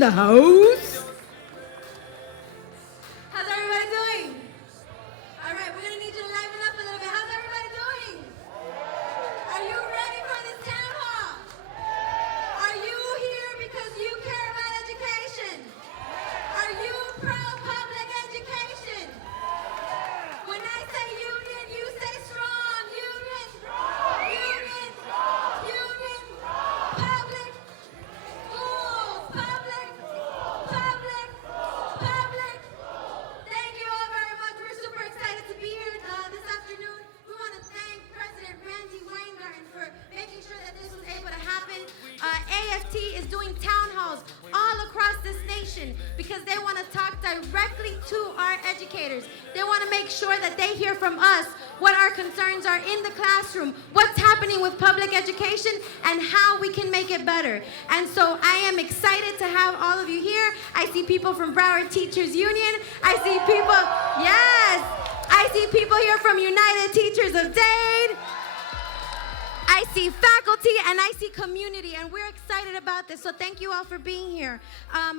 in the house. How's everybody doing? All right, we're gonna need you to liven up a little bit. How's everybody doing? Are you ready for this town hall? Are you here because you care about education? Are you pro-public education? When I say union, you say strong. Union, union, union, public schools, public, public, public. Thank you all very much. We're super excited to be here this afternoon. We want to thank President Randi Weingarten for making sure that this was able to happen. AFT is doing town halls all across this nation because they want to talk directly to our educators. They want to make sure that they hear from us what our concerns are in the classroom, what's happening with public education, and how we can make it better. And so I am excited to have all of you here. I see people from Broward Teachers Union. I see people, yes, I see people here from United Teachers of Dade. I see faculty and I see community, and we're excited about this. So thank you all for being here.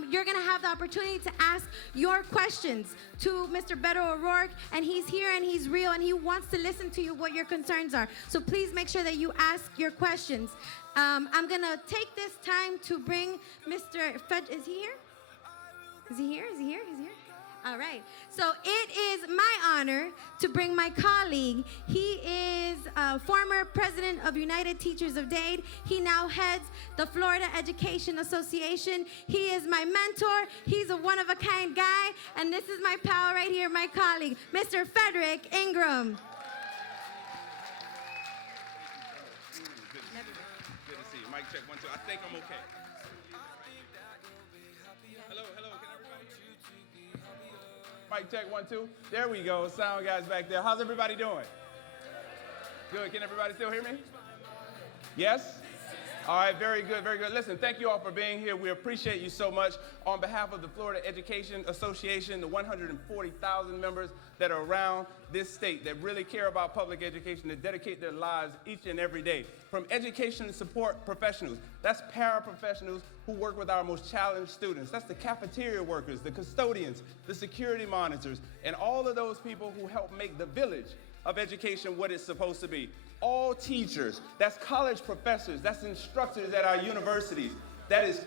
You're going to have the opportunity to ask your questions to Mr. Beto O'Rourke, and he's here and he's real and he wants to listen to you what your concerns are. So please make sure that you ask your questions. I'm going to take this time to bring Mr. Fed. Is he here? Is he here? Is he here? He's here? All right. So it is my honor to bring my colleague. He is a former president of United Teachers of Dade. He now heads the Florida Education Association. He is my mentor. He's a one-of-a-kind guy. And this is my pal right here, my colleague, Mr. Frederick Ingram. Good to see you. Mic check 1, 2. I think I'm okay. Hello, hello. Can everybody hear me? Mic check 1, 2. There we go. Sound guys back there. How's everybody doing? Good. Can everybody still hear me? Yes? All right, very good, very good. Listen, thank you all for being here. We appreciate you so much. On behalf of the Florida Education Association, the 140,000 members that are around this state that really care about public education, that dedicate their lives each and every day. From education support professionals, that's paraprofessionals who work with our most challenged students. That's the cafeteria workers, the custodians, the security monitors, and all of those people who help make the village of education what it's supposed to be. All teachers, that's college professors, that's instructors at our universities, that is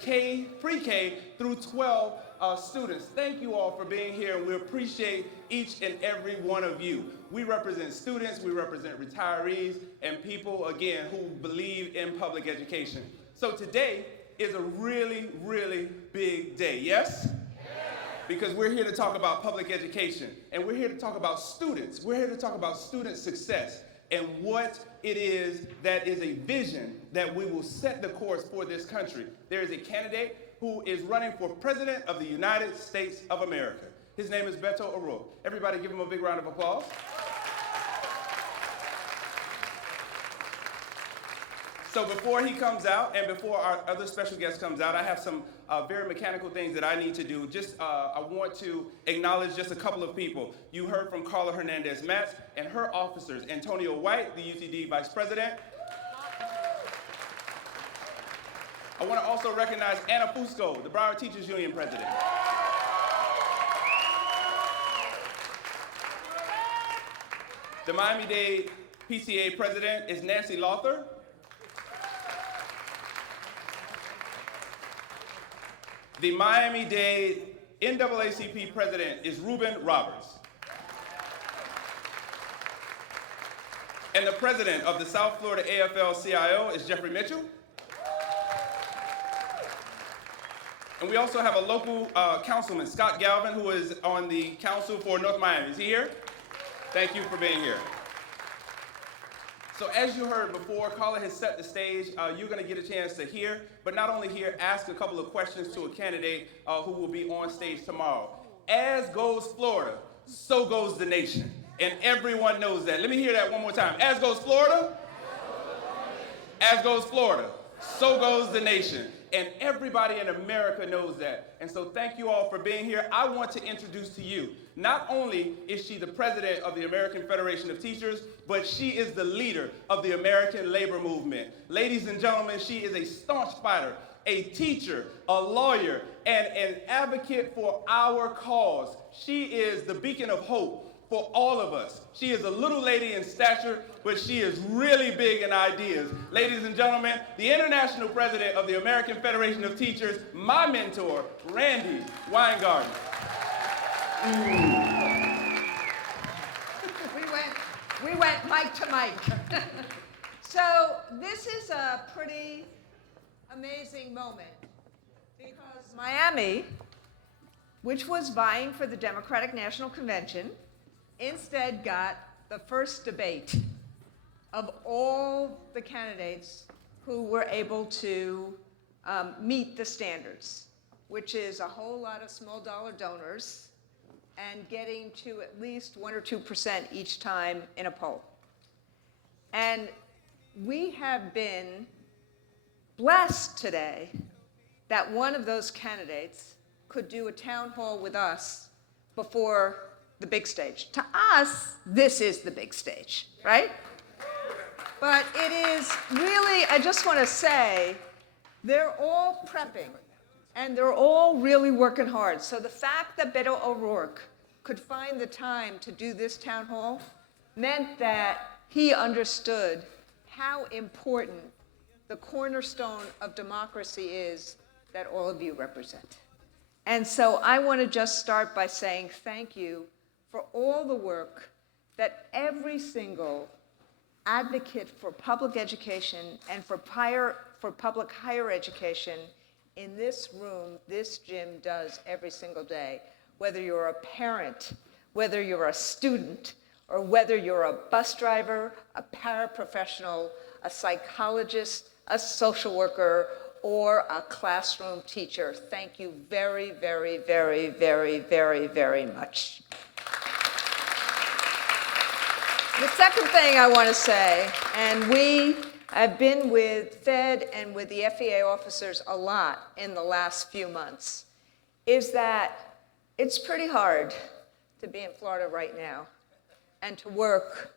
pre-K through 12 students. Thank you all for being here, and we appreciate each and every one of you. We represent students, we represent retirees, and people, again, who believe in public education. So today is a really, really big day, yes? Because we're here to talk about public education, and we're here to talk about students. We're here to talk about student success and what it is that is a vision that we will set the course for this country. There is a candidate who is running for President of the United States of America. His name is Beto O'Rourke. Everybody give him a big round of applause. So before he comes out and before our other special guest comes out, I have some very mechanical things that I need to do. I want to acknowledge just a couple of people. You heard from Carla Hernandez-Matz and her officers, Antonio White, the UTD Vice President. I want to also recognize Anna Fusco, the Broward Teachers Union President. The Miami-Dade PCA President is Nancy Lothar. The Miami-Dade NAACP President is Reuben Roberts. And the President of the South Florida AFL-CIO is Jeffrey Mitchell. And we also have a local councilman, Scott Galvin, who is on the council for North Miami. Is he here? Thank you for being here. So as you heard before, Carla has set the stage. You're going to get a chance to hear, but not only hear, ask a couple of questions to a candidate who will be on stage tomorrow. As goes Florida, so goes the nation. And everyone knows that. Let me hear that one more time. As goes Florida, as goes Florida, so goes the nation. And everybody in America knows that. And so thank you all for being here. I want to introduce to you, not only is she the president of the American Federation of Teachers, but she is the leader of the American labor movement. Ladies and gentlemen, she is a staunch fighter, a teacher, a lawyer, and an advocate for our cause. She is the beacon of hope for all of us. She is a little lady in stature, but she is really big in ideas. Ladies and gentlemen, the international president of the American Federation of Teachers, my mentor, Randi Weingarten. We went mic to mic. So this is a pretty amazing moment because Miami, which was vying for the Democratic National Convention, instead got the first debate of all the candidates who were able to meet the standards, which is a whole lot of small dollar donors and getting to at least 1 or 2% each time in a poll. And we have been blessed today that one of those candidates could do a town hall with us before the big stage. To us, this is the big stage, right? But it is really, I just want to say, they're all prepping, and they're all really working hard. So the fact that Beto O'Rourke could find the time to do this town hall meant that he understood how important the cornerstone of democracy is that all of you represent. And so I want to just start by saying thank you for all the work that every single advocate for public education and for public higher education in this room, this gym, does every single day. Whether you're a parent, whether you're a student, or whether you're a bus driver, a paraprofessional, a psychologist, a social worker, or a classroom teacher. Thank you very, very, very, very, very, very much. The second thing I want to say, and I've been with Fed and with the FEA officers a lot in the last few months, is that it's pretty hard to be in Florida right now and to work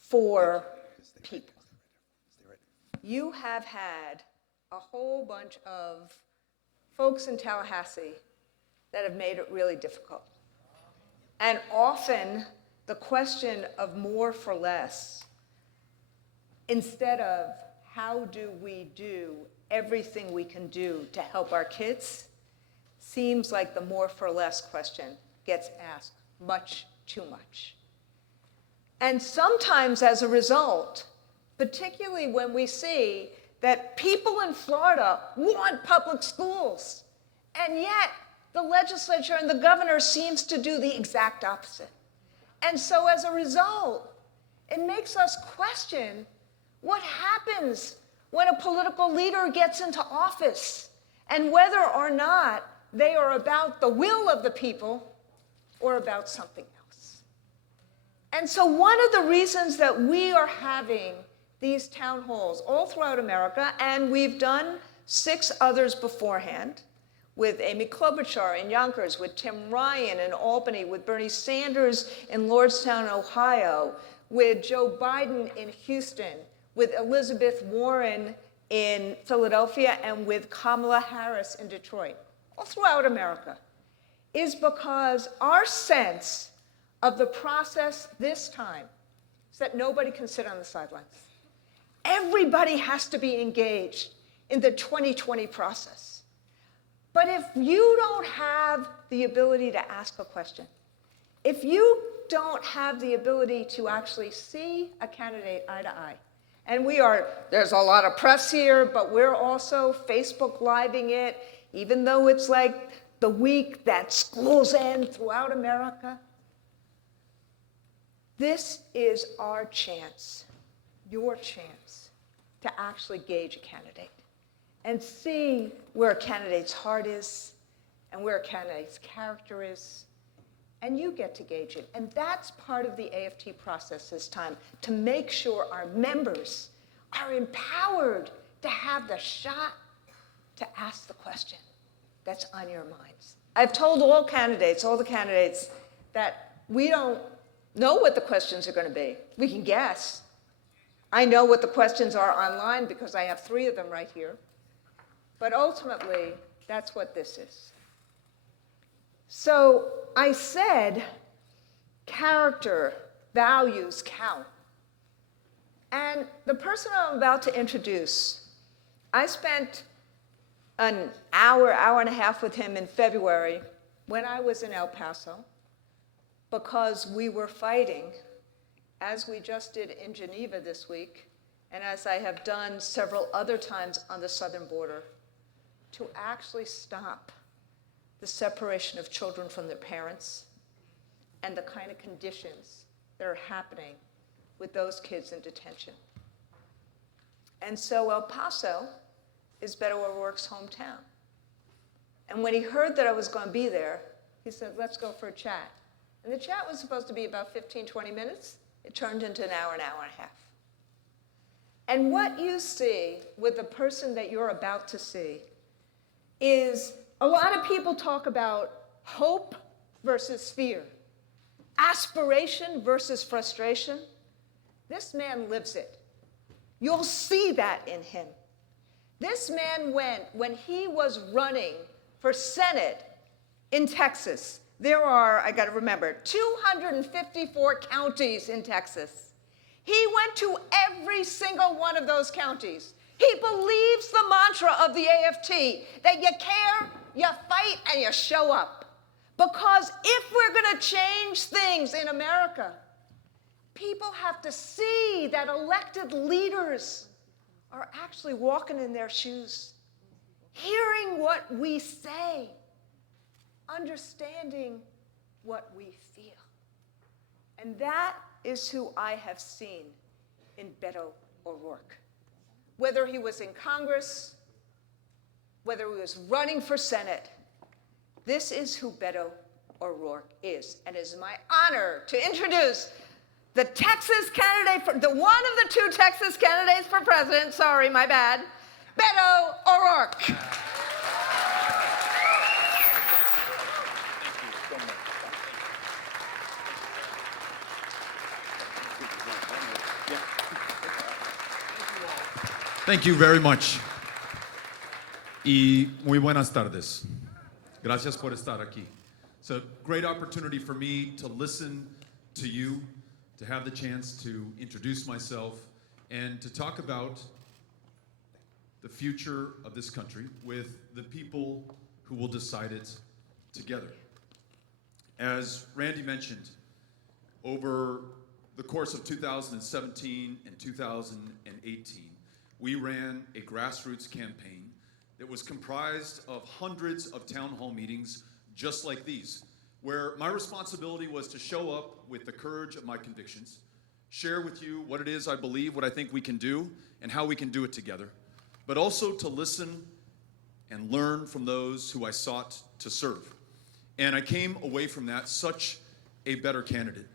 for people. You have had a whole bunch of folks in Tallahassee that have made it really difficult. And often the question of more for less, instead of how do we do everything we can do to help our kids, seems like the more for less question gets asked much too much. And sometimes as a result, particularly when we see that people in Florida want public schools, and yet the legislature and the governor seems to do the exact opposite. And so as a result, it makes us question what happens when a political leader gets into office and whether or not they are about the will of the people or about something else. And so one of the reasons that we are having these town halls all throughout America, and we've done 6 others beforehand, with Amy Klobuchar in Yonkers, with Tim Ryan in Albany, with Bernie Sanders in Lordstown, Ohio, with Joe Biden in Houston, with Elizabeth Warren in Philadelphia, and with Kamala Harris in Detroit, all throughout America, is because our sense of the process this time is that nobody can sit on the sidelines. Everybody has to be engaged in the 2020 process. But if you don't have the ability to ask a question, if you don't have the ability to actually see a candidate eye to eye, and there's a lot of press here, but we're also Facebook Living it, even though it's like the week that schools end throughout America. This is our chance, your chance, to actually gauge a candidate and see where a candidate's heart is and where a candidate's character is. And you get to gauge it. And that's part of the AFT process this time, to make sure our members are empowered to have the shot to ask the question that's on your minds. I've told all the candidates, that we don't know what the questions are going to be. We can guess. I know what the questions are online because I have 3 of them right here. But ultimately, that's what this is. So I said, character, values count. And the person I'm about to introduce, I spent an hour and a half with him in February when I was in El Paso, because we were fighting, as we just did in Geneva this week, and as I have done several other times on the southern border, to actually stop the separation of children from their parents and the kind of conditions that are happening with those kids in detention. And so El Paso is Beto O'Rourke's hometown. And when he heard that I was going to be there, he said, let's go for a chat. And the chat was supposed to be about 15, 20 minutes. It turned into an hour and a half. And what you see with the person that you're about to see is a lot of people talk about hope versus fear, aspiration versus frustration. This man lives it. You'll see that in him. This man went, when he was running for Senate in Texas, there are, I got to remember, 254 counties in Texas. He went to every single one of those counties. He believes the mantra of the AFT, that you care, you fight, and you show up. Because if we're going to change things in America, people have to see that elected leaders are actually walking in their shoes, hearing what we say, understanding what we feel. And that is who I have seen in Beto O'Rourke. Whether he was in Congress, whether he was running for Senate, this is who Beto O'Rourke is. And it is my honor to introduce the Texas candidate, one of the 2 Texas candidates for president, sorry, my bad, Beto O'Rourke. Thank you very much. Y muy buenas tardes. Gracias por estar aquí. It's a great opportunity for me to listen to you, to have the chance to introduce myself, and to talk about the future of this country with the people who will decide it together. As Randy mentioned, over the course of 2017 and 2018, we ran a grassroots campaign that was comprised of hundreds of town hall meetings just like these, where my responsibility was to show up with the courage of my convictions, share with you what it is I believe, what I think we can do, and how we can do it together, but also to listen and learn from those who I sought to serve. And I came away from that such a better candidate.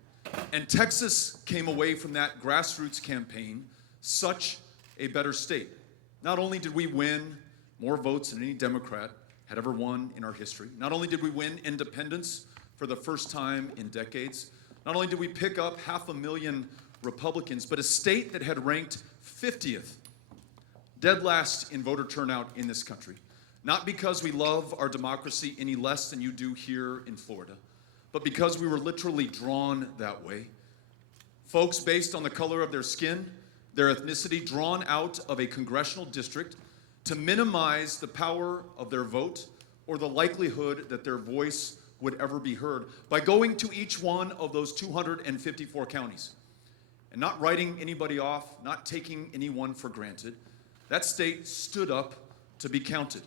And Texas came away from that grassroots campaign such a better state. Not only did we win more votes than any Democrat had ever won in our history, not only did we win independence for the first time in decades, not only did we pick up 500,000 Republicans, but a state that had ranked 50th, dead last in voter turnout in this country. Not because we love our democracy any less than you do here in Florida, but because we were literally drawn that way. Folks based on the color of their skin, their ethnicity, drawn out of a congressional district to minimize the power of their vote or the likelihood that their voice would ever be heard by going to each one of those 254 counties and not writing anybody off, not taking anyone for granted. That state stood up to be counted.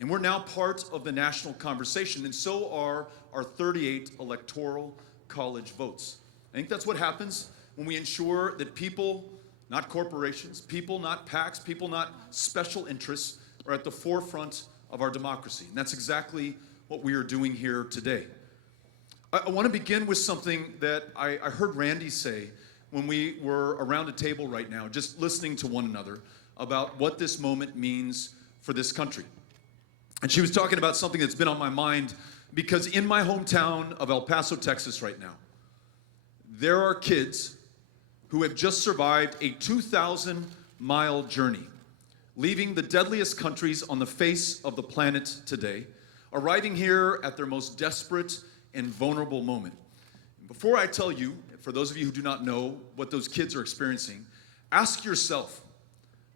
And we're now part of the national conversation, and so are our 38 electoral college votes. I think that's what happens when we ensure that people, not corporations, people, not PACs, people, not special interests, are at the forefront of our democracy. And that's exactly what we are doing here today. I want to begin with something that I heard Randy say when we were around a table right now, just listening to one another, about what this moment means for this country. And she was talking about something that's been on my mind because in my hometown of El Paso, Texas right now, there are kids who have just survived a 2,000-mile journey, leaving the deadliest countries on the face of the planet today, arriving here at their most desperate and vulnerable moment. Before I tell you, for those of you who do not know what those kids are experiencing, ask yourself,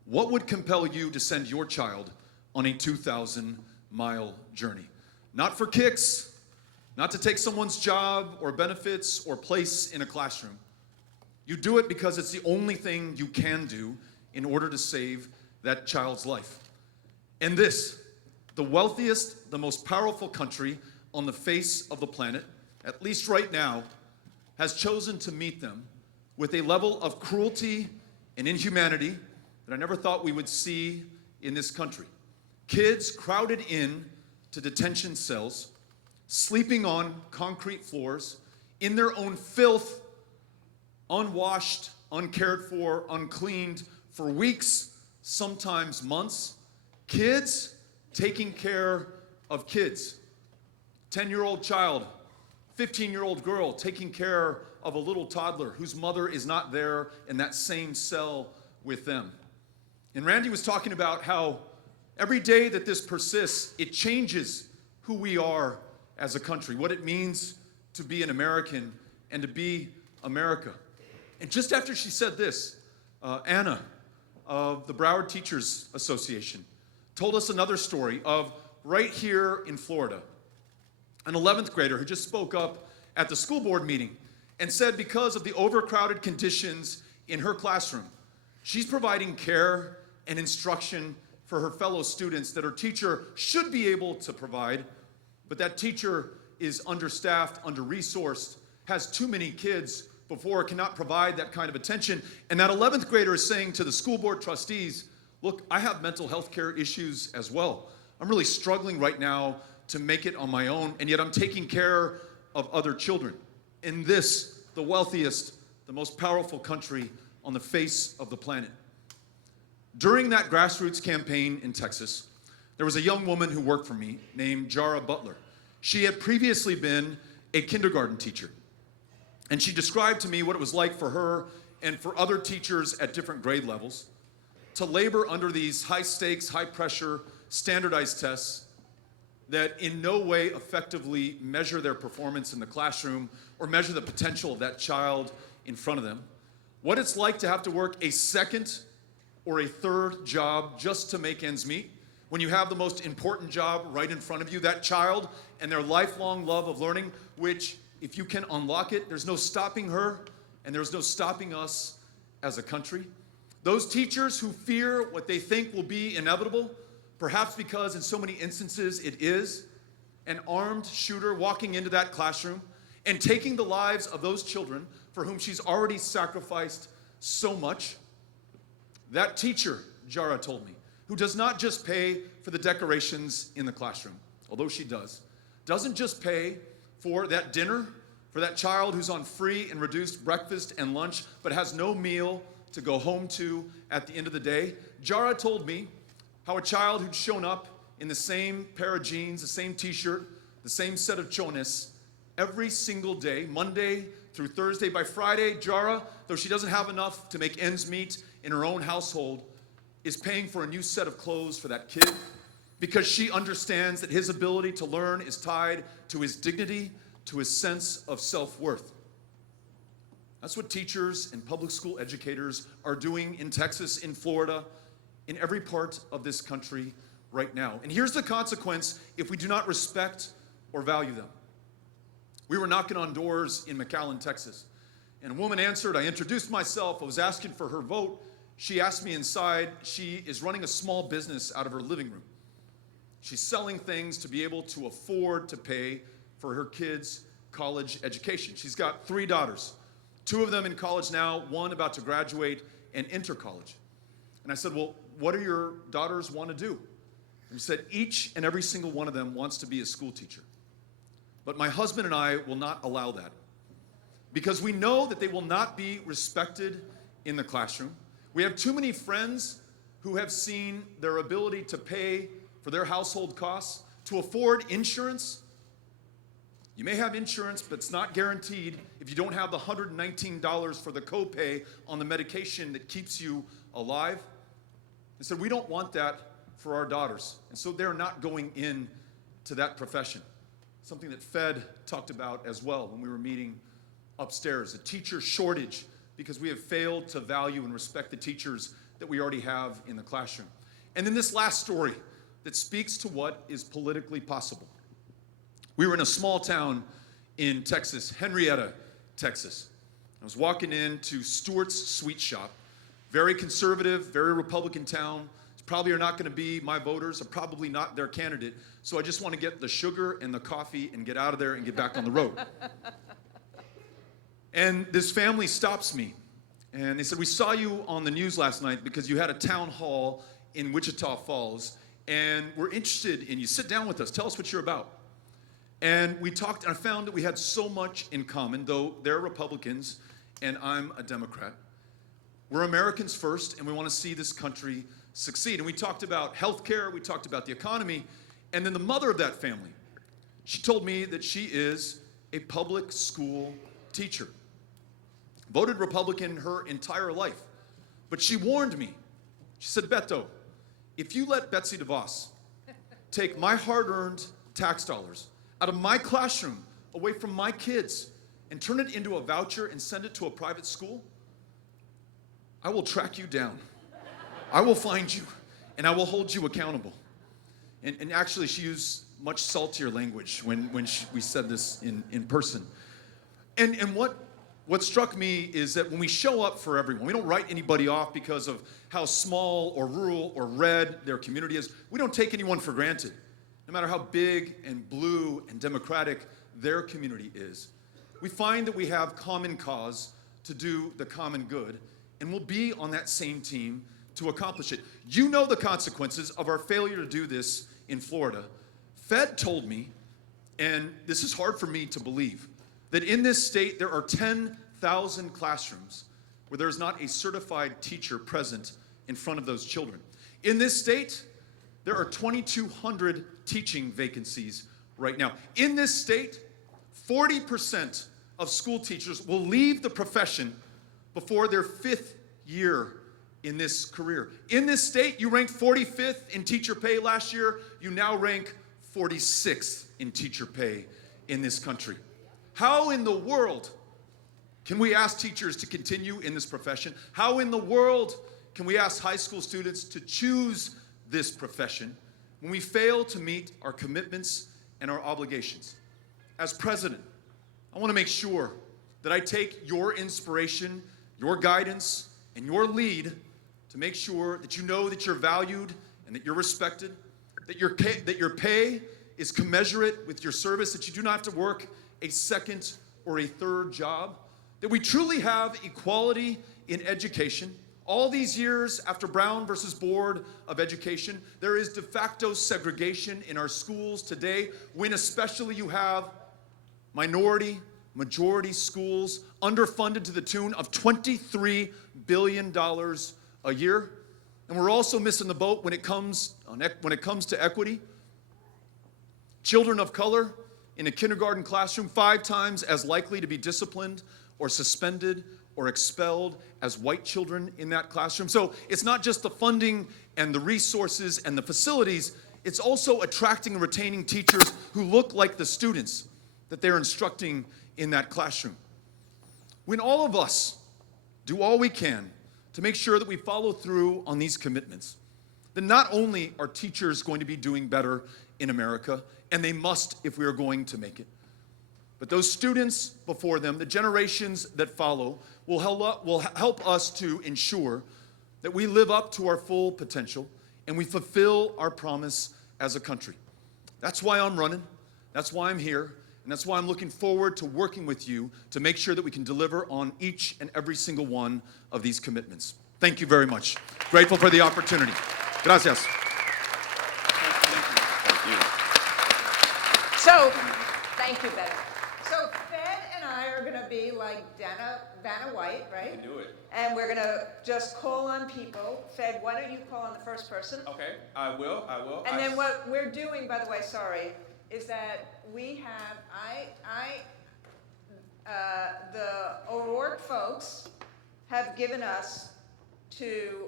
what would compel you to send your child on a 2,000-mile journey? Not for kicks, not to take someone's job or benefits or place in a classroom. You do it because it's the only thing you can do in order to save that child's life. And this, the wealthiest, the most powerful country on the face of the planet, at least right now, has chosen to meet them with a level of cruelty and inhumanity that I never thought we would see in this country. Kids crowded in to detention cells, sleeping on concrete floors, in their own filth, unwashed, uncared for, uncleaned for weeks, sometimes months. Kids taking care of kids. 10-year-old child, 15-year-old girl taking care of a little toddler whose mother is not there in that same cell with them. And Randi was talking about how every day that this persists, it changes who we are as a country, what it means to be an American and to be America. And just after she said this, Anna of the Broward Teachers Association told us another story of right here in Florida, an 11th grader who just spoke up at the school board meeting and said because of the overcrowded conditions in her classroom, she's providing care and instruction for her fellow students that her teacher should be able to provide, but that teacher is understaffed, under-resourced, has too many kids before it cannot provide that kind of attention. And that 11th grader is saying to the school board trustees, look, I have mental health care issues as well. I'm really struggling right now to make it on my own, and yet I'm taking care of other children. In this, the wealthiest, the most powerful country on the face of the planet. During that grassroots campaign in Texas, there was a young woman who worked for me named Jara Butler. She had previously been a kindergarten teacher. And she described to me what it was like for her and for other teachers at different grade levels to labor under these high-stakes, high-pressure, standardized tests that in no way effectively measure their performance in the classroom or measure the potential of that child in front of them. What it's like to have to work a second or a third job just to make ends meet when you have the most important job right in front of you, that child and their lifelong love of learning, which if you can unlock it, there's no stopping her and there's no stopping us as a country. Those teachers who fear what they think will be inevitable, perhaps because in so many instances it is, an armed shooter walking into that classroom and taking the lives of those children for whom she's already sacrificed so much. That teacher, Jara told me, who does not just pay for the decorations in the classroom, although she doesn't just pay for that dinner, for that child who's on free and reduced breakfast and lunch, but has no meal to go home to at the end of the day. Jara told me how a child who'd shown up in the same pair of jeans, the same t-shirt, the same set of chones every single day, Monday through Thursday. By Friday, Jara, though she doesn't have enough to make ends meet in her own household, is paying for a new set of clothes for that kid because she understands that his ability to learn is tied to his dignity, to his sense of self-worth. That's what teachers and public school educators are doing in Texas, in Florida, in every part of this country right now. And here's the consequence if we do not respect or value them. We were knocking on doors in McAllen, Texas, and a woman answered. I introduced myself. I was asking for her vote. She asked me inside. She is running a small business out of her living room. She's selling things to be able to afford to pay for her kids' college education. She's got 3 daughters, 2 of them in college now, 1 about to graduate and enter college. And I said, well, what do your daughters want to do? And she said, each and every single one of them wants to be a school teacher. But my husband and I will not allow that because we know that they will not be respected in the classroom. We have too many friends who have seen their ability to pay for their household costs, to afford insurance. You may have insurance, but it's not guaranteed if you don't have the $119 for the copay on the medication that keeps you alive. And so we don't want that for our daughters. And so they're not going in to that profession. Something that Fed talked about as well when we were meeting upstairs, a teacher shortage because we have failed to value and respect the teachers that we already have in the classroom. And then this last story that speaks to what is politically possible. We were in a small town in Texas, Henrietta, Texas. I was walking into Stewart's Sweet Shop, very conservative, very Republican town. Probably are not going to be my voters, are probably not their candidate. So I just want to get the sugar and the coffee and get out of there and get back on the road. And this family stops me. And they said, we saw you on the news last night because you had a town hall in Wichita Falls. And we're interested in you. Sit down with us. Tell us what you're about. And we talked, and I found that we had so much in common, though they're Republicans and I'm a Democrat. We're Americans first, and we want to see this country succeed. And we talked about healthcare, we talked about the economy, and then the mother of that family, she told me that she is a public school teacher. Voted Republican her entire life. But she warned me. She said, Beto, if you let Betsy DeVos take my hard-earned tax dollars out of my classroom, away from my kids, and turn it into a voucher and send it to a private school, I will track you down. I will find you, and I will hold you accountable. And actually, she used much saltier language when we said this in person. And what struck me is that when we show up for everyone, we don't write anybody off because of how small or rural or red their community is. We don't take anyone for granted, no matter how big and blue and democratic their community is. We find that we have common cause to do the common good, and we'll be on that same team to accomplish it. You know the consequences of our failure to do this in Florida. Fed told me, and this is hard for me to believe, that in this state there are 10,000 classrooms where there's not a certified teacher present in front of those children. In this state, there are 2,200 teaching vacancies right now. In this state, 40% of school teachers will leave the profession before their 5th year in this career. In this state, you ranked 45th in teacher pay last year. You now rank 46th in teacher pay in this country. How in the world can we ask teachers to continue in this profession? How in the world can we ask high school students to choose this profession when we fail to meet our commitments and our obligations? As president, I want to make sure that I take your inspiration, your guidance, and your lead to make sure that you know that you're valued and that you're respected, that your pay is commensurate with your service, that you do not have to work a second or a third job, that we truly have equality in education. All these years after Brown versus Board of Education, there is de facto segregation in our schools today, when especially you have minority, majority schools underfunded to the tune of $23 billion a year. And we're also missing the boat when it comes to equity. Children of color in a kindergarten classroom 5 times as likely to be disciplined or suspended or expelled as white children in that classroom. So it's not just the funding and the resources and the facilities, it's also attracting and retaining teachers who look like the students that they're instructing in that classroom. When all of us do all we can to make sure that we follow through on these commitments, then not only are teachers going to be doing better in America, and they must if we are going to make it, but those students before them, the generations that follow, will help us to ensure that we live up to our full potential and we fulfill our promise as a country. That's why I'm running. That's why I'm here. And that's why I'm looking forward to working with you to make sure that we can deliver on each and every single one of these commitments. Thank you very much. Grateful for the opportunity. Gracias. So, thank you, Beto. So Fed and I are gonna be like Vanna White, right? Do it. And we're gonna just call on people. Fed, why don't you call on the first person? Okay, I will. And then what we're doing, by the way, sorry, is that we have, the O'Rourke folks have given us to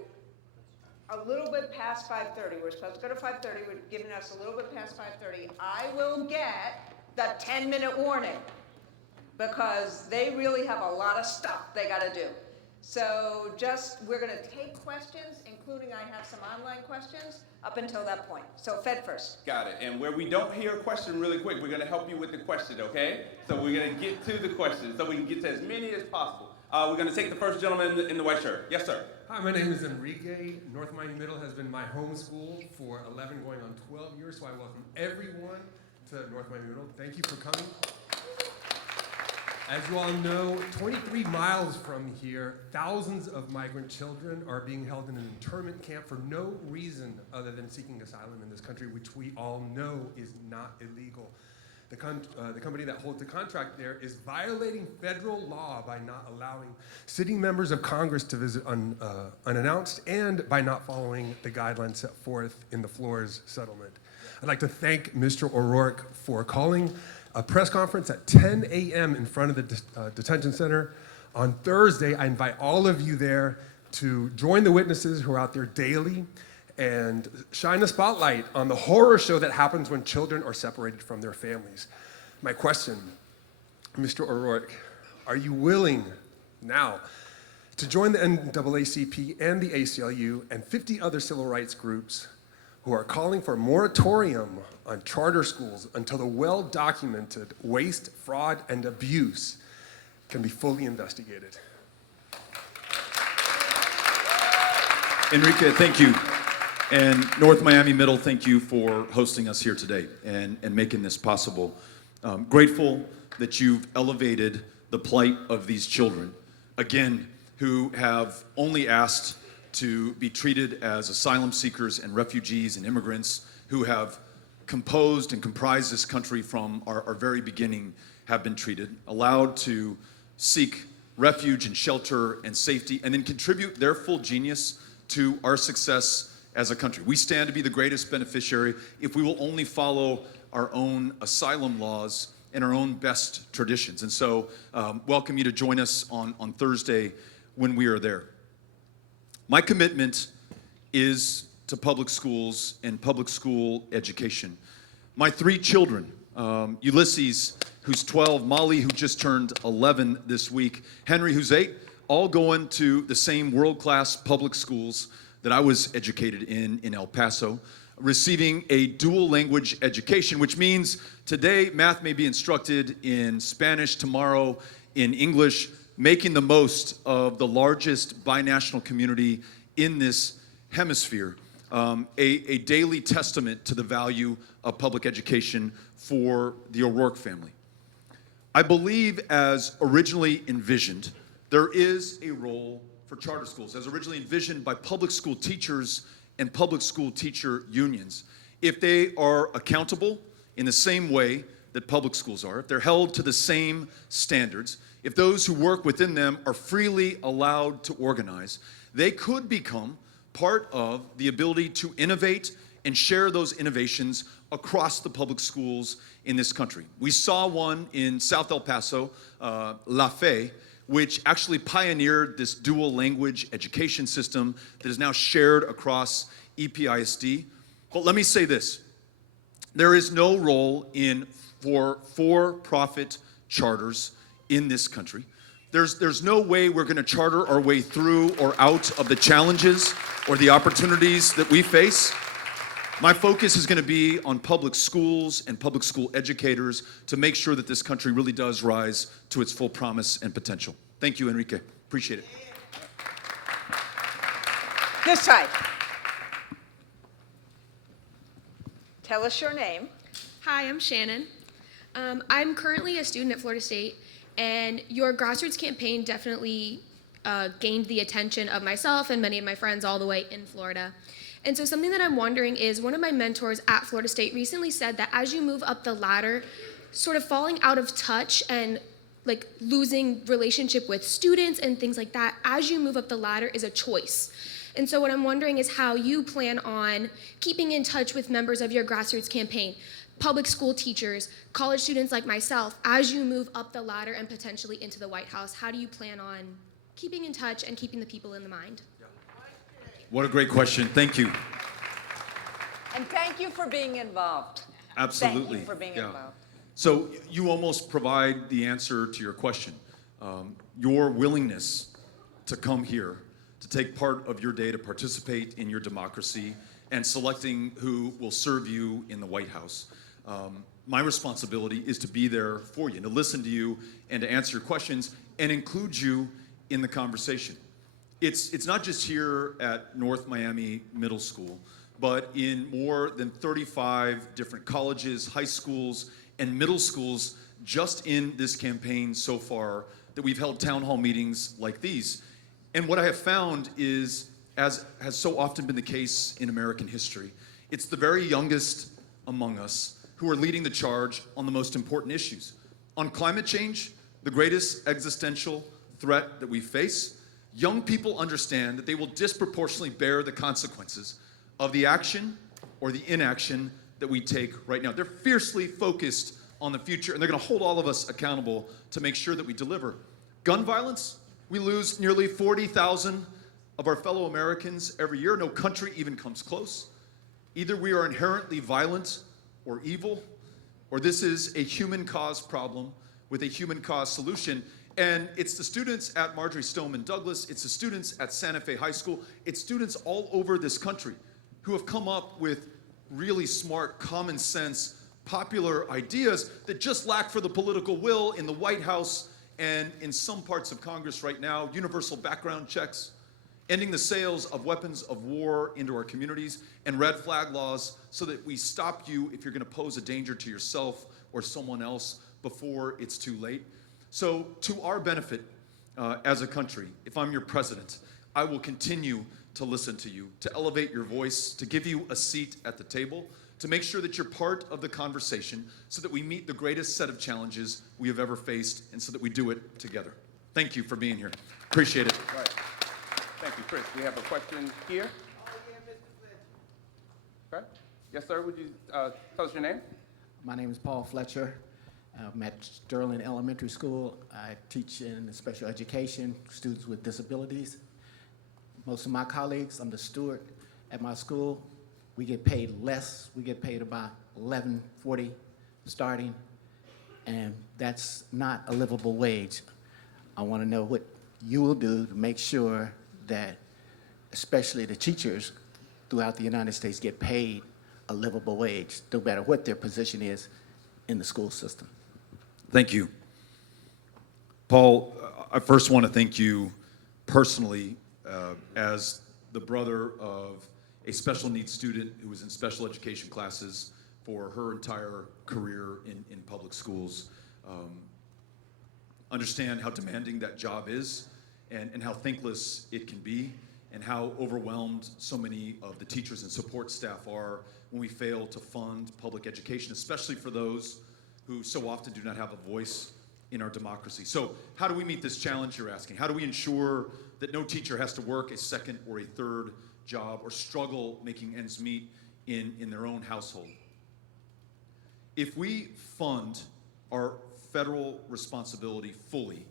a little bit past 5:30. We're supposed to go to 5:30. We're giving us a little bit past 5:30. I will get the 10-minute warning because they really have a lot of stuff they got to do. So we're going to take questions, including I have some online questions up until that point. So Fed first. Got it. And where we don't hear a question really quick, we're going to help you with the question, okay? So we're going to get to the questions so we can get to as many as possible. We're going to take the first gentleman in the white shirt. Yes, sir. Hi, my name is Enrique. North Miami Middle has been my home school for 11 going on 12 years, so I welcome everyone to North Miami Middle. Thank you for coming. As you all know, 23 miles from here, thousands of migrant children are being held in an internment camp for no reason other than seeking asylum in this country, which we all know is not illegal. The company that holds the contract there is violating federal law by not allowing sitting members of Congress to visit unannounced and by not following the guidelines set forth in the Flores settlement. I'd like to thank Mr. O'Rourke for calling a press conference at 10 a.m. in front of the detention center. On Thursday, I invite all of you there to join the witnesses who are out there daily and shine a spotlight on the horror show that happens when children are separated from their families. My question, Mr. O'Rourke, are you willing now to join the NAACP and the ACLU and 50 other civil rights groups who are calling for a moratorium on charter schools until the well-documented waste, fraud, and abuse can be fully investigated? Enrique, thank you. And North Miami Middle, thank you for hosting us here today and making this possible. Grateful that you've elevated the plight of these children, again, who have only asked to be treated as asylum seekers and refugees and immigrants who have composed and comprised this country from our very beginning, have been treated, allowed to seek refuge and shelter and safety, and then contribute their full genius to our success as a country. We stand to be the greatest beneficiary if we will only follow our own asylum laws and our own best traditions. And so, welcome you to join us on Thursday when we are there. My commitment is to public schools and public school education. My 3 children, Ulysses, who's 12, Molly, who just turned 11 this week, Henry, who's 8, all going to the same world-class public schools that I was educated in El Paso, receiving a dual language education, which means today math may be instructed in Spanish, tomorrow in English, making the most of the largest binational community in this hemisphere, a daily testament to the value of public education for the O'Rourke family. I believe, as originally envisioned, there is a role for charter schools, as originally envisioned by public school teachers and public school teacher unions. If they are accountable in the same way that public schools are, if they're held to the same standards, if those who work within them are freely allowed to organize, they could become part of the ability to innovate and share those innovations across the public schools in this country. We saw one in South El Paso, La Fe, which actually pioneered this dual language education system that is now shared across EPISD. But let me say this, there is no role for-profit charters in this country. There's no way we're gonna charter our way through or out of the challenges or the opportunities that we face. My focus is gonna be on public schools and public school educators to make sure that this country really does rise to its full promise and potential. Thank you, Enrique. Appreciate it. This side. Tell us your name. Hi, I'm Shannon. I'm currently a student at Florida State, and your grassroots campaign definitely gained the attention of myself and many of my friends all the way in Florida. And so something that I'm wondering is, one of my mentors at Florida State recently said that as you move up the ladder sort of falling out of touch and like losing relationship with students and things like that as you move up the ladder is a choice. And so what I'm wondering is how you plan on keeping in touch with members of your grassroots campaign, public school teachers, college students like myself, as you move up the ladder and potentially into the White House. How do you plan on keeping in touch and keeping the people in the mind? What a great question. Thank you. And thank you for being involved. Absolutely. Thank you for being involved. So you almost provide the answer to your question. Your willingness to come here, to take part of your day to participate in your democracy and selecting who will serve you in the White House. My responsibility is to be there for you, and to listen to you and to answer your questions and include you in the conversation. It's not just here at North Miami Middle School, but in more than 35 different colleges, high schools, and middle schools just in this campaign so far that we've held town hall meetings like these. And what I have found is, as has so often been the case in American history, it's the very youngest among us who are leading the charge on the most important issues. On climate change, the greatest existential threat that we face, young people understand that they will disproportionately bear the consequences of the action or the inaction that we take right now. They're fiercely focused on the future, and they're going to hold all of us accountable to make sure that we deliver. Gun violence, we lose nearly 40,000 of our fellow Americans every year. No country even comes close. Either we are inherently violent or evil, or this is a human cause problem with a human cause solution. And it's the students at Marjorie Stoneman Douglas, it's the students at Santa Fe High School, it's students all over this country who have come up with really smart, common sense, popular ideas that just lack for the political will in the White House and in some parts of Congress right now. Universal background checks, ending the sales of weapons of war into our communities, and red flag laws so that we stop you if you're going to pose a danger to yourself or someone else before it's too late. So to our benefit as a country, if I'm your president, I will continue to listen to you, to elevate your voice, to give you a seat at the table, to make sure that you're part of the conversation so that we meet the greatest set of challenges we have ever faced and so that we do it together. Thank you for being here. Appreciate it. Right. Thank you, Chris. We have a question here. Okay. Yes, sir. Would you tell us your name? My name is Paul Fletcher. I'm at Sterling Elementary School. I teach in special education, students with disabilities. Most of my colleagues, I'm the steward at my school. We get paid less. We get paid about $11.40 starting, and that's not a livable wage. I want to know what you will do to make sure that especially the teachers throughout the United States get paid a livable wage, no matter what their position is in the school system. Thank you. Paul, I first want to thank you personally as the brother of a special needs student who was in special education classes for her entire career in public schools. Understand how demanding that job is and how thankless it can be and how overwhelmed so many of the teachers and support staff are when we fail to fund public education, especially for those who so often do not have a voice in our democracy. So how do we meet this challenge you're asking? How do we ensure that no teacher has to work a second or a third job or struggle making ends meet in their own household? If we fund our federal responsibility fully,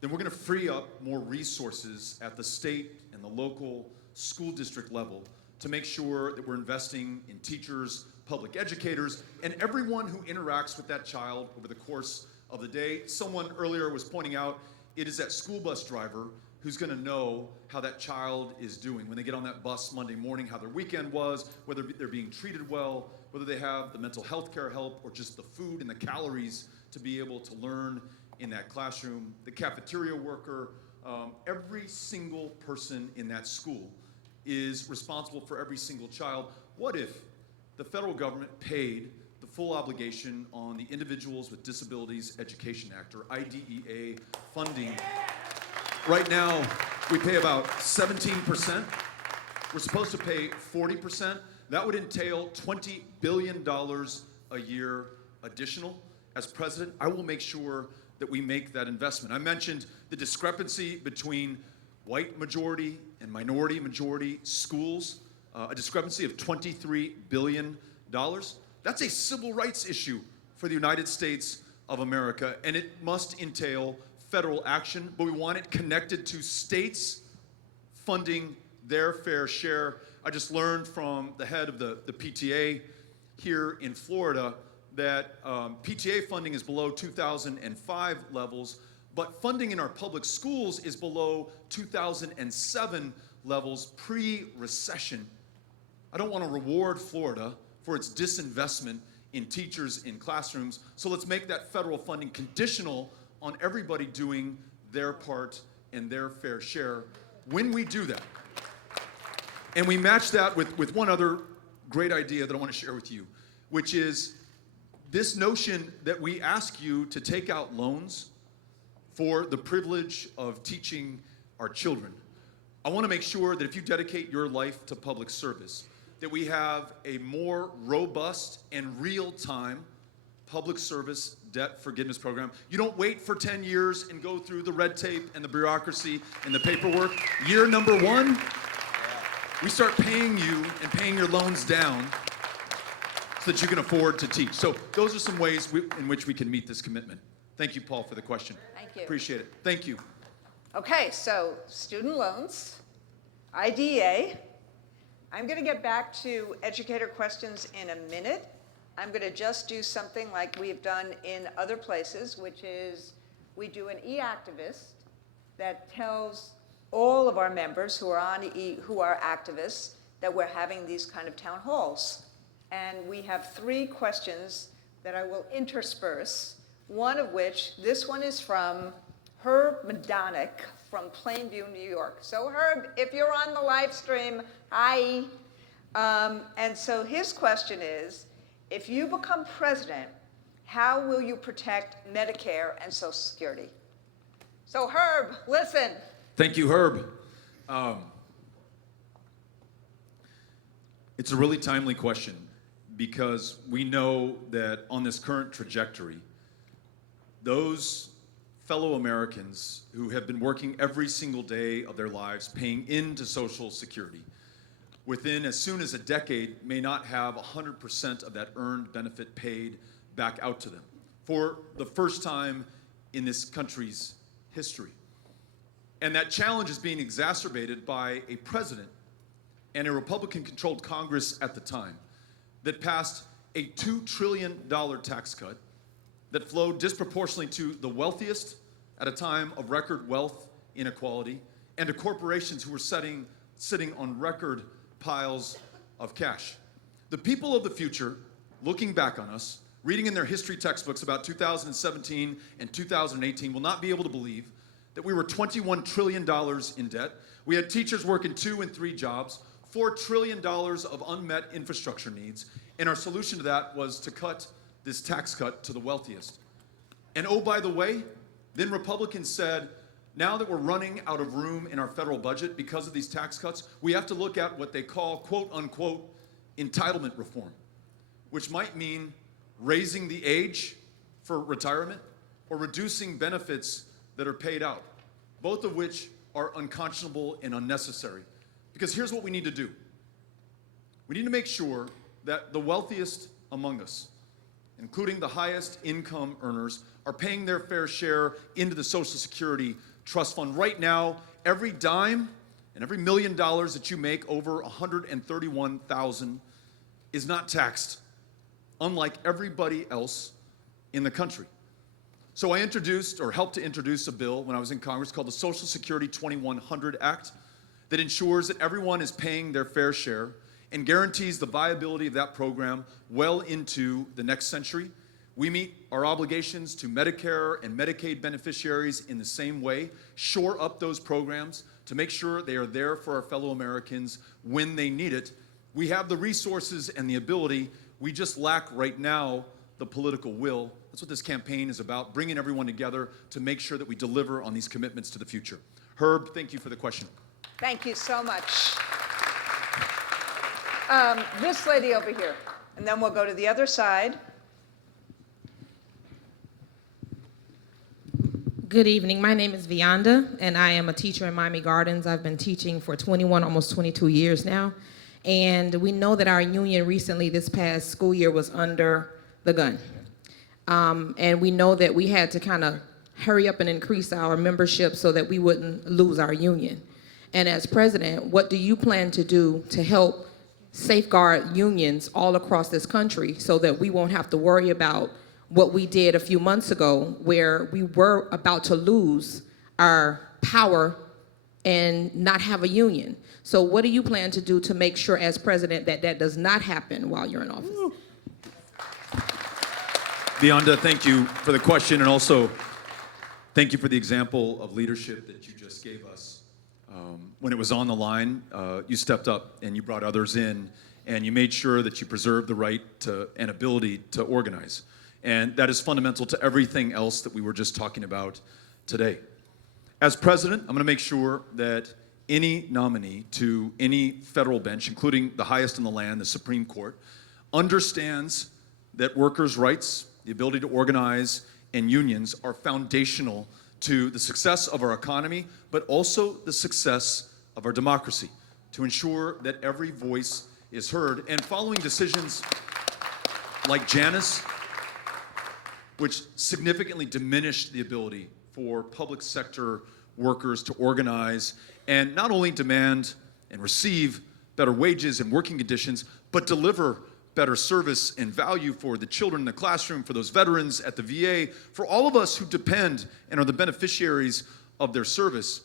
then we're going to free up more resources at the state and the local school district level to make sure that we're investing in teachers, public educators, and everyone who interacts with that child over the course of the day. Someone earlier was pointing out it is that school bus driver who's going to know how that child is doing when they get on that bus Monday morning, how their weekend was, whether they're being treated well, whether they have the mental health care help or just the food and the calories to be able to learn in that classroom. The cafeteria worker, every single person in that school is responsible for every single child. What if the federal government paid the full obligation on the Individuals with Disabilities Education Act, or IDEA funding? Right now, we pay about 17%. We're supposed to pay 40%. That would entail $20 billion a year additional. as president, I will make sure that we make that investment. I mentioned the discrepancy between white majority and minority majority schools, a discrepancy of $23 billion. That's a civil rights issue for the United States of America, and it must entail federal action, but we want it connected to states funding their fair share. I just learned from the head of the PTA here in Florida that PTA funding is below 2005 levels, but funding in our public schools is below 2007 levels pre-recession. I don't want to reward Florida for its disinvestment in teachers in classrooms, so let's make that federal funding conditional on everybody doing their part and their fair share. When we do that, and we match that with one other great idea that I want to share with you, which is this notion that we ask you to take out loans for the privilege of teaching our children. I want to make sure that if you dedicate your life to public service, that we have a more robust and real-time public service debt forgiveness program. You don't wait for 10 years and go through the red tape and the bureaucracy and the paperwork. Year number one, we start paying you and paying your loans down so that you can afford to teach. So those are some ways in which we can meet this commitment. Thank you, Paul, for the question. Thank you. Appreciate it. Thank you. Okay, so student loans, IDEA. I'm going to get back to educator questions in a minute. I'm going to just do something like we've done in other places, which is we do an e-activist that tells all of our members who are activists that we're having these kind of town halls. And we have 3 questions that I will intersperse, one of which, this one is from Herb Madonic from Plainview, New York. So Herb, if you're on the live stream, hi. And so his question is, if you become president, how will you protect Medicare and Social Security? So Herb, listen. Thank you, Herb. It's a really timely question because we know that on this current trajectory, those fellow Americans who have been working every single day of their lives paying into Social Security, within as soon as a decade, may not have 100% of that earned benefit paid back out to them for the first time in this country's history. And that challenge is being exacerbated by a president and a Republican-controlled Congress at the time that passed a $2 trillion tax cut that flowed disproportionately to the wealthiest at a time of record wealth inequality and to corporations who were sitting on record piles of cash. The people of the future, looking back on us, reading in their history textbooks about 2017 and 2018, will not be able to believe that we were $21 trillion in debt. We had teachers working 2 and 3 jobs, $4 trillion of unmet infrastructure needs, and our solution to that was to cut this tax cut to the wealthiest. And oh, by the way, then Republicans said, now that we're running out of room in our federal budget because of these tax cuts, we have to look at what they call, quote unquote, entitlement reform, which might mean raising the age for retirement or reducing benefits that are paid out, both of which are unconscionable and unnecessary. Because here's what we need to do. We need to make sure that the wealthiest among us, including the highest income earners, are paying their fair share into the Social Security Trust Fund. Right now, every dime and every $1 million that you make over $131,000 is not taxed, unlike everybody else in the country. So I introduced, or helped to introduce, a bill when I was in Congress called the Social Security 2100 Act that ensures that everyone is paying their fair share and guarantees the viability of that program well into the next century. We meet our obligations to Medicare and Medicaid beneficiaries in the same way, shore up those programs to make sure they are there for our fellow Americans when they need it. We have the resources and the ability. We just lack right now the political will. That's what this campaign is about, bringing everyone together to make sure that we deliver on these commitments to the future. Herb, thank you for the question. Thank you so much. This lady over here, and then we'll go to the other side. Good evening. My name is Vianda, and I am a teacher in Miami Gardens. I've been teaching for 21, almost 22 years now. And we know that our union recently, this past school year, was under the gun. And we know that we had to kind of hurry up and increase our membership so that we wouldn't lose our union. And as president, what do you plan to do to help safeguard unions all across this country so that we won't have to worry about what we did a few months ago, where we were about to lose our power and not have a union? So what do you plan to do to make sure as president that that does not happen while you're in office? Vianda, thank you for the question, and also thank you for the example of leadership that you just gave us. When it was on the line, you stepped up and you brought others in, and you made sure that you preserved the right to and ability to organize. And that is fundamental to everything else that we were just talking about today. As president, I'm going to make sure that any nominee to any federal bench, including the highest in the land, the Supreme Court, understands that workers' rights, the ability to organize, and unions are foundational to the success of our economy, but also the success of our democracy, to ensure that every voice is heard. And following decisions like Janus, which significantly diminished the ability for public sector workers to organize and not only demand and receive better wages and working conditions, but deliver better service and value for the children in the classroom, for those veterans at the VA, for all of us who depend and are the beneficiaries of their service.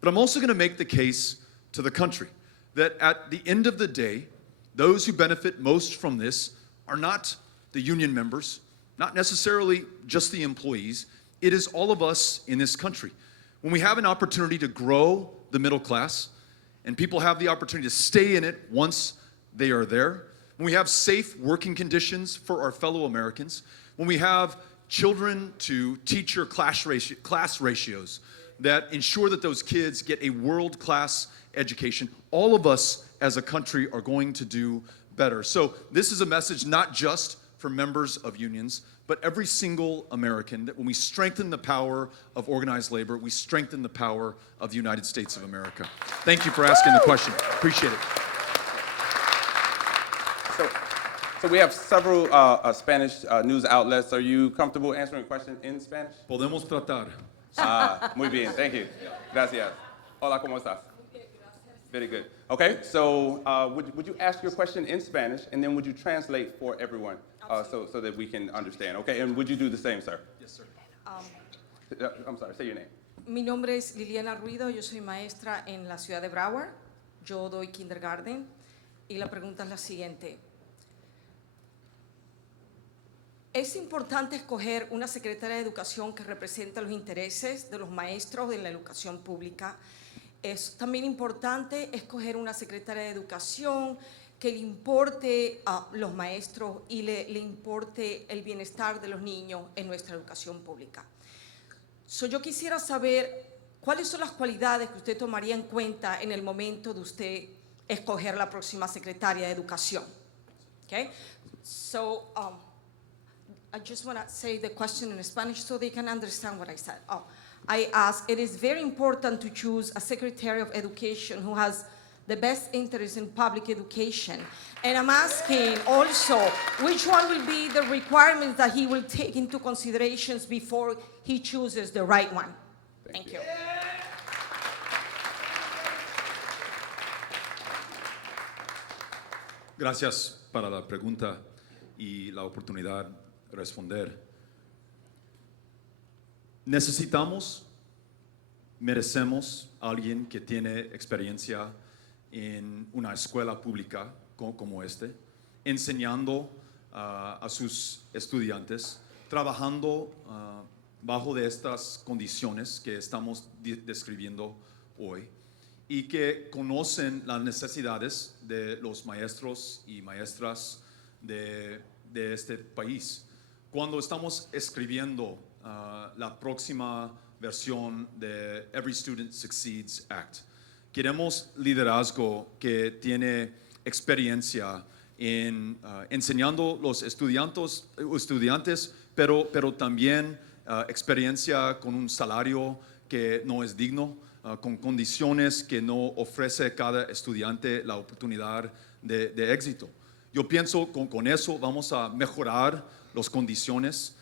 But I'm also going to make the case to the country that at the end of the day, those who benefit most from this are not the union members, not necessarily just the employees. It is all of us in this country. When we have an opportunity to grow the middle class, and people have the opportunity to stay in it once they are there, when we have safe working conditions for our fellow Americans, when we have children to teacher class ratios that ensure that those kids get a world-class education, all of us as a country are going to do better. So this is a message not just for members of unions, but every single American, that when we strengthen the power of organized labor, we strengthen the power of the United States of America. Thank you for asking the question. Appreciate it. So we have several Spanish news outlets. Are you comfortable answering a question in Spanish? Podemos tratar. Muy bien, thank you. Gracias. Hola, ¿cómo estás? Very good. Okay, so would you ask your question in Spanish, and then would you translate for everyone so that we can understand? Okay, and would you do the same, sir? Yes, sir. I'm sorry, say your name. Mi nombre es Liliana Ruido, yo soy maestra en la ciudad de Broward, yo doy kindergarten y la pregunta es la siguiente. Es importante escoger una secretaria de educación que represente los intereses de los maestros de la educación pública. Es también importante escoger una secretaria de educación que le importe a los maestros y le importe el bienestar de los niños en nuestra educación pública. Yo quisiera saber cuáles son las cualidades que usted tomaría en cuenta en el momento de usted escoger la próxima secretaria de educación. Okay? I just want to say the question in Spanish so they can understand what I said. I asked, it is very important to choose a Secretary of Education who has the best interest in public education. And I'm asking also, which one will be the requirements that he will take into considerations before he chooses the right one? Thank you. Gracias para la pregunta y la oportunidad de responder. Merecemos a alguien que tiene experiencia en una escuela pública como enseñando a sus estudiantes, trabajando bajo de estas condiciones que estamos describiendo hoy, y que conocen las necesidades de los maestros y maestras de este país. Cuando estamos escribiendo la próxima versión de Every Student Succeeds Act, queremos liderazgo que tiene experiencia en enseñando los estudiantes, pero también experiencia con un salario que no es digno, con condiciones que no ofrece cada estudiante la oportunidad de éxito. Yo pienso con eso vamos a mejorar las condiciones,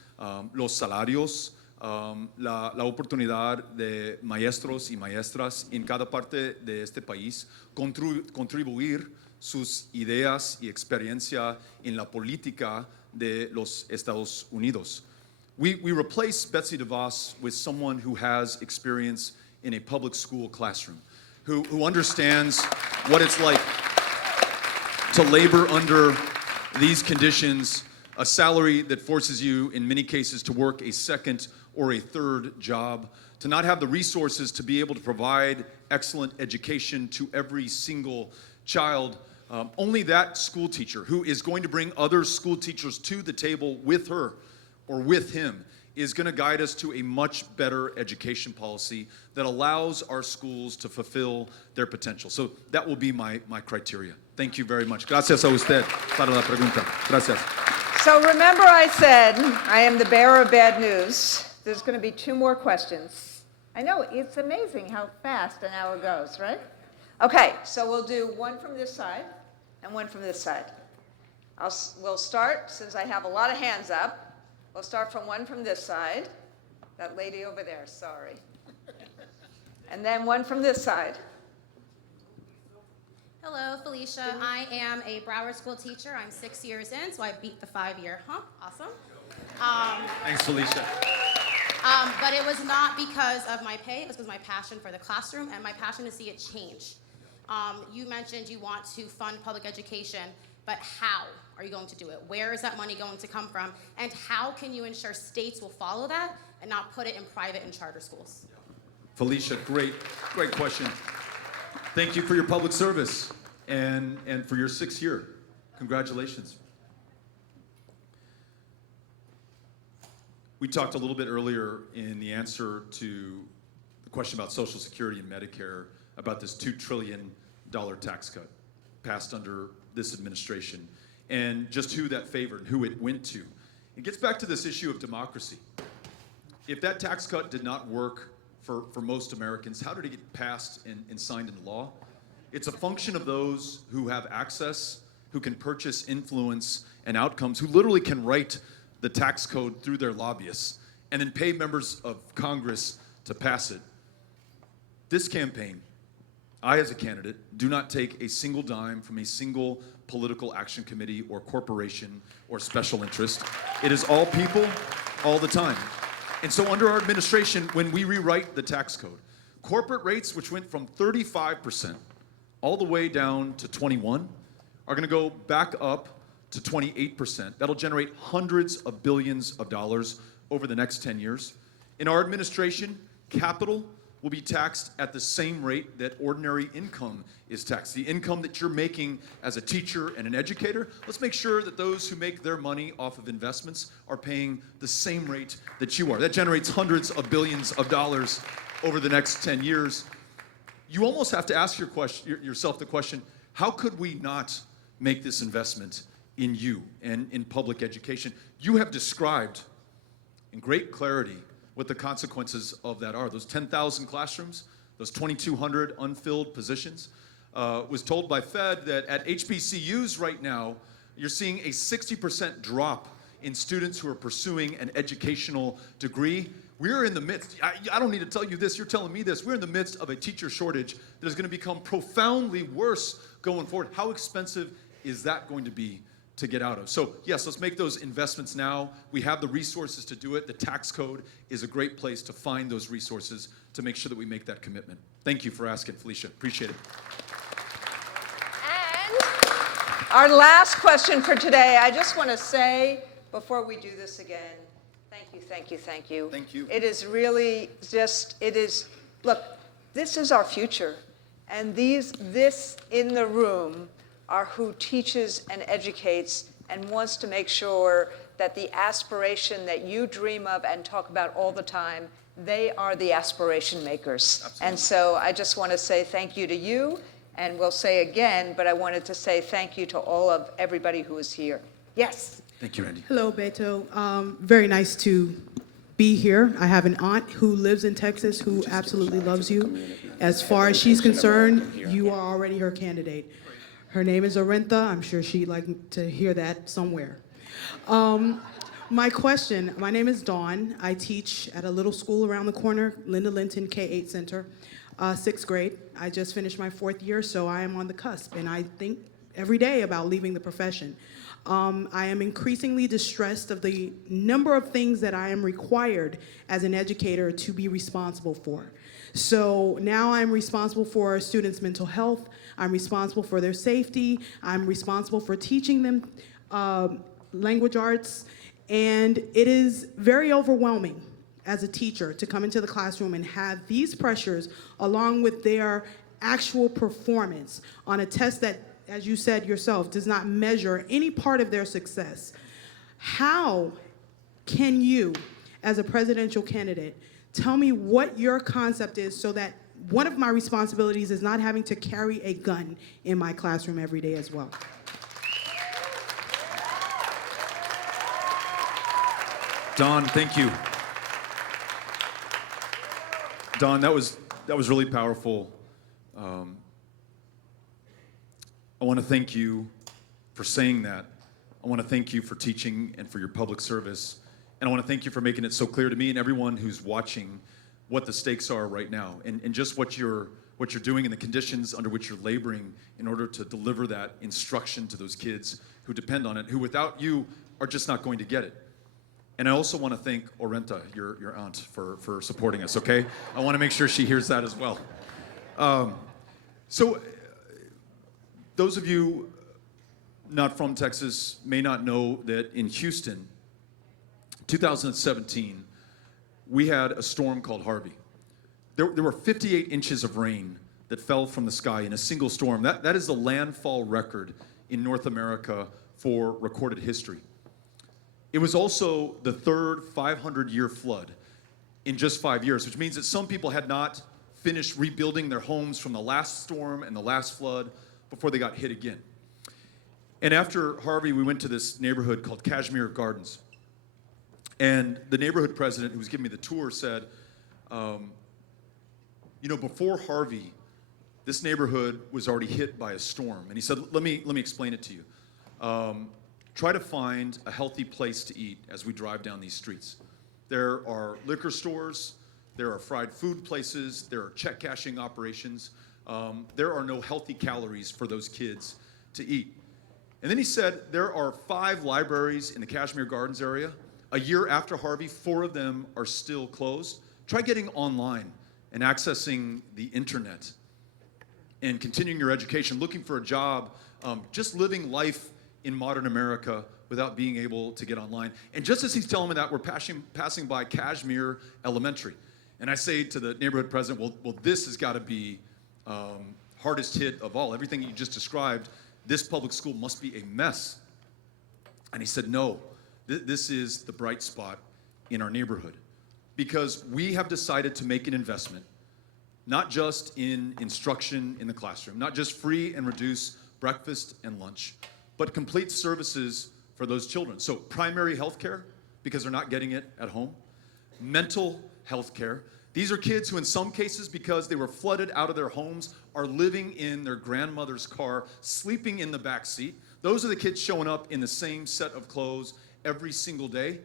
los salarios, la oportunidad de maestros y maestras en cada parte de este país, contribuir sus ideas y experiencia en la política de los Estados Unidos. We replace Betsy DeVos with someone who has experience in a public school classroom, who understands what it's like to labor under these conditions, a salary that forces you, in many cases, to work a second or a third job, to not have the resources to be able to provide excellent education to every single child. Only that school teacher who is going to bring other school teachers to the table with her or with him is going to guide us to a much better education policy that allows our schools to fulfill their potential. So that will be my criteria. Thank you very much. Gracias a usted para la pregunta. Gracias. So remember I said I am the bearer of bad news. There's going to be 2 more questions. I know, it's amazing how fast an hour goes, right? Okay, so we'll do one from this side and one from this side. We'll start, since I have a lot of hands up, we'll start from one from this side. That lady over there, sorry. And then one from this side. Hello, Felicia. I am a Broward School teacher. I'm 6 years in, so I beat the 5-year hump. Awesome. Thanks, Felicia. But it was not because of my pay. It was because of my passion for the classroom and my passion to see it change. You mentioned you want to fund public education, but how are you going to do it? Where is that money going to come from? And how can you ensure states will follow that and not put it in private and charter schools? Felicia, great question. Thank you for your public service and for your 6th year. Congratulations. We talked a little bit earlier in the answer to the question about Social Security and Medicare about this $2 trillion tax cut passed under this administration and just who that favored and who it went to. It gets back to this issue of democracy. If that tax cut did not work for most Americans, how did it get passed and signed into law? It's a function of those who have access, who can purchase influence and outcomes, who literally can write the tax code through their lobbyists and then pay members of Congress to pass it. This campaign, I as a candidate, do not take a single dime from a single political action committee or corporation or special interest. It is all people, all the time. And so under our administration, when we rewrite the tax code, corporate rates, which went from 35% all the way down to 21, are gonna go back up to 28%. That'll generate hundreds of billions of dollars over the next 10 years. In our administration, capital will be taxed at the same rate that ordinary income is taxed. The income that you're making as a teacher and an educator, let's make sure that those who make their money off of investments are paying the same rate that you are. That generates hundreds of billions of dollars over the next 10 years. You almost have to ask yourself the question, how could we not make this investment in you and in public education? You have described in great clarity what the consequences of that are. Those 10,000 classrooms, those 2,200 unfilled positions, was told by Fed that at HBCUs right now, you're seeing a 60% drop in students who are pursuing an educational degree. We're in the midst, I don't need to tell you this, you're telling me this, we're in the midst of a teacher shortage that is going to become profoundly worse going forward. How expensive is that going to be to get out of? So yes, let's make those investments now. We have the resources to do it. The tax code is a great place to find those resources to make sure that we make that commitment. Thank you for asking, Felicia. Appreciate it. And our last question for today, I just want to say, before we do this again, thank you, thank you, thank you. Thank you. It is really just, look, this is our future. And this in the room are who teaches and educates and wants to make sure that the aspiration that you dream of and talk about all the time, they are the aspiration makers. Absolutely. And so I just want to say thank you to you, and we'll say again, but I wanted to say thank you to everybody who is here. Yes? Thank you, Randy. Hello, Beto. Very nice to be here. I have an aunt who lives in Texas who absolutely loves you. As far as she's concerned, you are already her candidate. Her name is Aretha. I'm sure she'd like to hear that somewhere. My name is Dawn. I teach at a little school around the corner, Linda Linton K-8 Center, 6th grade. I just finished my 4th year, so I am on the cusp, and I think every day about leaving the profession. I am increasingly distressed of the number of things that I am required as an educator to be responsible for. So now I'm responsible for students' mental health, I'm responsible for their safety, I'm responsible for teaching them language arts, and it is very overwhelming as a teacher to come into the classroom and have these pressures along with their actual performance on a test that, as you said yourself, does not measure any part of their success. How can you, as a presidential candidate, tell me what your concept is so that one of my responsibilities is not having to carry a gun in my classroom every day as well? Don, thank you. Don, that was really powerful. I want to thank you for saying that. I want to thank you for teaching and for your public service. And I want to thank you for making it so clear to me and everyone who's watching what the stakes are right now and just what you're doing and the conditions under which you're laboring in order to deliver that instruction to those kids who depend on it, who without you are just not going to get it. And I also want to thank Orenta, your aunt, for supporting us, okay? I want to make sure she hears that as well. So those of you not from Texas may not know that in Houston, 2017, we had a storm called Harvey. There were 58 inches of rain that fell from the sky in a single storm. That is the landfall record in North America for recorded history. It was also the third 500-year flood in just 5 years, which means that some people had not finished rebuilding their homes from the last storm and the last flood before they got hit again. And after Harvey, we went to this neighborhood called Kashmir Gardens. And the neighborhood president who was giving me the tour said, before Harvey, this neighborhood was already hit by a storm. And he said, let me explain it to you. Try to find a healthy place to eat as we drive down these streets. There are liquor stores, there are fried food places, there are check cashing operations. There are no healthy calories for those kids to eat. And then he said there are 5 libraries in the Kashmir Gardens area. A year after Harvey, 4 of them are still closed. Try getting online and accessing the internet and continuing your education, looking for a job, just living life in modern America without being able to get online. And just as he's telling me that, we're passing by Kashmir Elementary. And I say to the neighborhood president, well, this has got to be hardest hit of all. Everything you just described, this public school must be a mess. And he said, no, this is the bright spot in our neighborhood. Because we have decided to make an investment, not just in instruction in the classroom, not just free and reduced breakfast and lunch, but complete services for those children. So primary health care, because they're not getting it at home. Mental health care. These are kids who in some cases, because they were flooded out of their homes, are living in their grandmother's car, sleeping in the back seat. Those are the kids showing up in the same set of clothes every single day.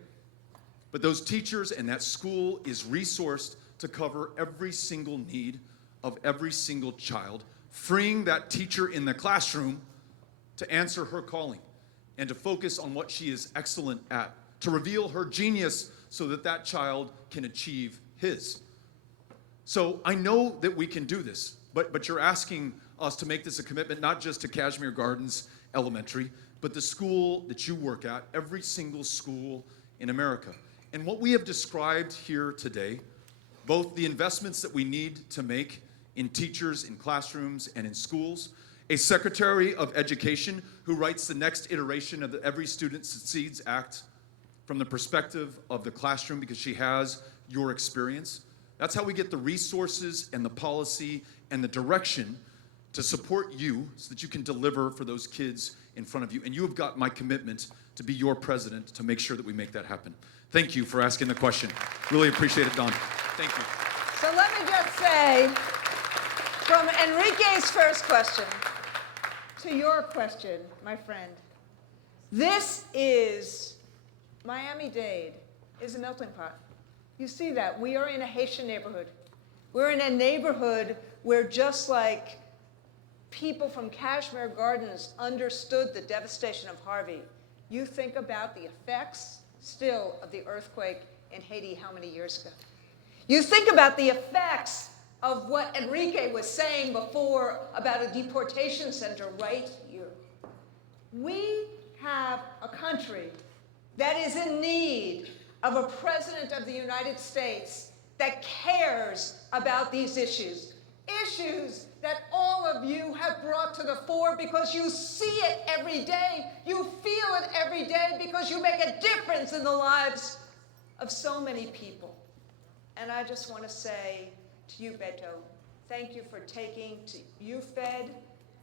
But those teachers and that school is resourced to cover every single need of every single child, freeing that teacher in the classroom to answer her calling and to focus on what she is excellent at, to reveal her genius so that that child can achieve his. So I know that we can do this, but you're asking us to make this a commitment, not just to Kashmir Gardens Elementary, but the school that you work at, every single school in America. And what we have described here today, both the investments that we need to make in teachers, in classrooms, and in schools, a Secretary of Education who writes the next iteration of the Every Student Succeeds Act from the perspective of the classroom because she has your experience. That's how we get the resources and the policy and the direction to support you so that you can deliver for those kids in front of you. And you have got my commitment to be your president to make sure that we make that happen. Thank you for asking the question. Really appreciate it, Don. Thank you. So let me just say, from Enrique's first question to your question, my friend, this is, Miami-Dade is a melting pot. You see that. We are in a Haitian neighborhood. We're in a neighborhood where just like people from Kashmir Gardens understood the devastation of Harvey, you think about the effects still of the earthquake in Haiti how many years ago? You think about the effects of what Enrique was saying before about a deportation center right here. We have a country that is in need of a president of the United States that cares about these issues. Issues that all of you have brought to the fore because you see it every day, you feel it every day because you make a difference in the lives of so many people. And I just want to say to you, Beto, thank you for taking to you, Fed,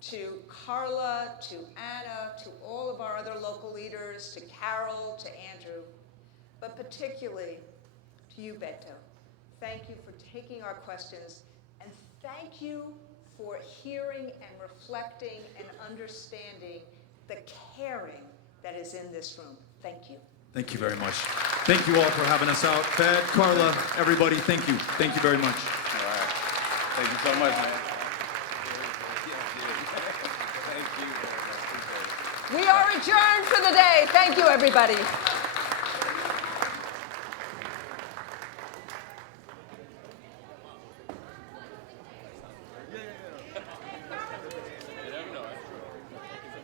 to Carla, to Anna, to all of our other local leaders, to Carol, to Andrew, but particularly to you, Beto. Thank you for taking our questions, and thank you for hearing and reflecting and understanding the caring that is in this room. Thank you. Thank you very much. Thank you all for having us out. Fed, Carla, everybody, thank you. Thank you very much. All right. Thank you so much, man. Thank you. We are adjourned for the day. Thank you, everybody.